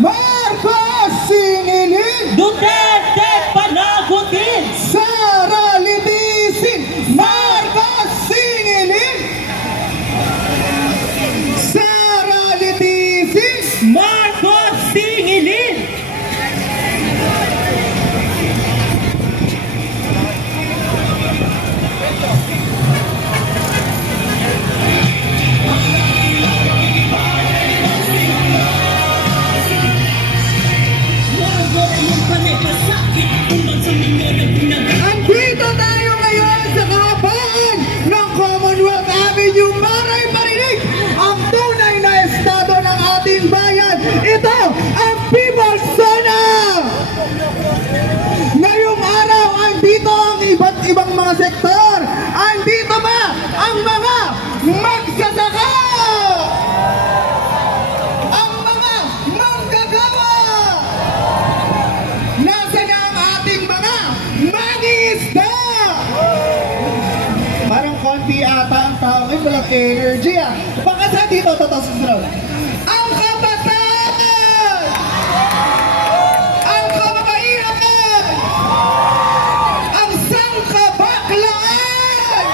Marcos singilin, Duterte panagutin, Sara litisin. Marcos singilin, Sara litisin. Marcos singilin. Andito tayo ngayon sa kahabaan ng Commonwealth Avenue. Maray marinig ang tunay na estado ng ating bayan. Ito ang People's Zona. Ngayong araw, andito ang iba't ibang mga sektor. Andito ba ang mga magsasaka? Ang mga manggagawa? Nasa na ang ating mga mangingisda? Parang konti ata ang tao ngayon, walang energy ah. Baka sa dito, totoo sa sunod. Ang kabataan! Ang kababaihan! Ang sangkabaklaan!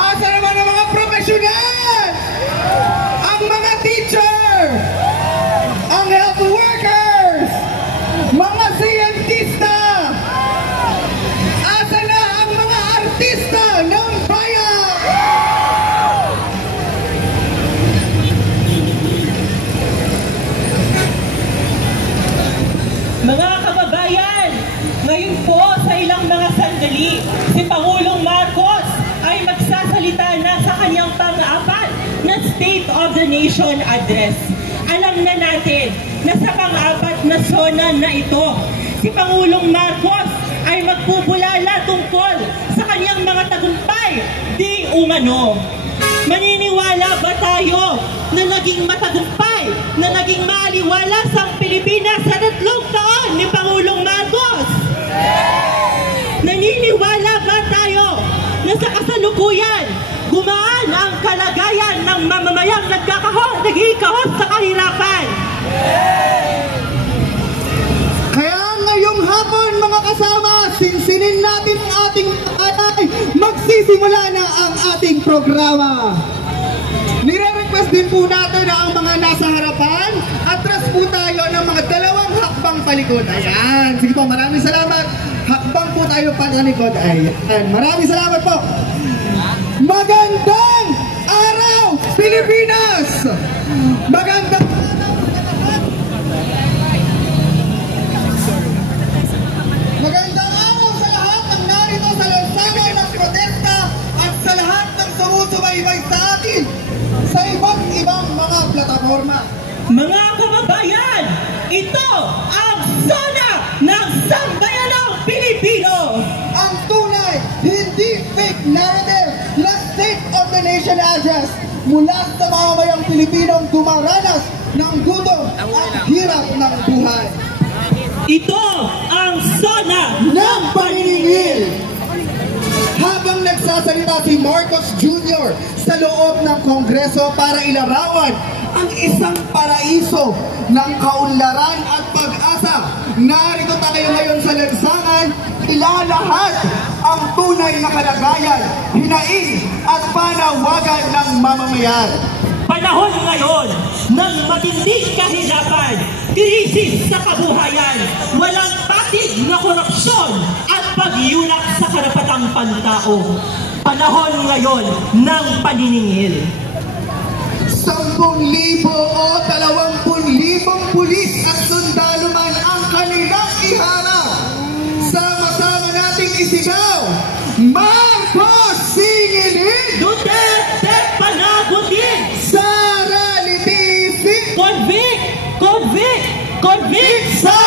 Asa naman ang mga profesional? Ang mga teacher! Ang health workers! Mga siyentista! Asa na ang mga artista ng bayan? Mga kababayan, ngayon po sa ilang mga sandali, si Pangulong Marcos ay magsasalita na sa kanyang pang-apat na State of the Nation Address. Alam na natin na sa pang-apat na zona na ito, si Pangulong Marcos ay magpupulala tungkol sa kanyang mga tagumpay di umano. Maniniwala ba tayo na naging matagumpay, na naging maaliwalas ang Pilipinas sa 3 taon ni Pangulong Marcos? Naniniwala ba tayo na sa kasalukuyan, gumaan ang kalagayan ng mamamayang nag-iikahos sa kahirapan? Kaya ngayong hapon mga kasama, sinsinin natin ang ating alay. Magsisimula na ang ating programa. Nire-request din po natin na ang mga nasa harapan, atras po tayo ng mga 2 hakbang palikod. Ayan. Sige po, maraming salamat. Hakbang po tayo patalikod. Ayan. Maraming salamat po. Magandang araw! Pilipinas! Magandang araw sa lahat ng narito sa lansangan ng protesta at sa lahat ng sumusubaybay sa atin sa iba't ibang mga plataforma. Mga kababayan, ito ang SONA ng Sambayanang Pilipino! Ang tunay, hindi fake narrative na State of the Nation address mula sa mamamayang Pilipinong dumaranas ng gutom at hirap ng buhay. Ito ang SONA Ng paniningil! Habang nagsasalita si Marcos Jr. sa loob ng Kongreso para ilarawan ang isang paraiso ng kaunlaran at pag-asa, narito tayo ngayon sa lansangan, ilalahad ang tunay na kalagayan, hinaing at panawagan ng mamamayan. panahon ngayon ng matinding kahirapan, krisis sa kabuhayan, walang patig na korupsyon at pagyulak sa karapatang pantao. Panahon ngayon ng paniningil. 10,000 o 20,000 pulis at sundalo man ang kanilang iharap. Sama-sama nating isigaw, Marcos singilin! Duterte panagutin! Sara Litifi! Convict! Convict! Convict! Sa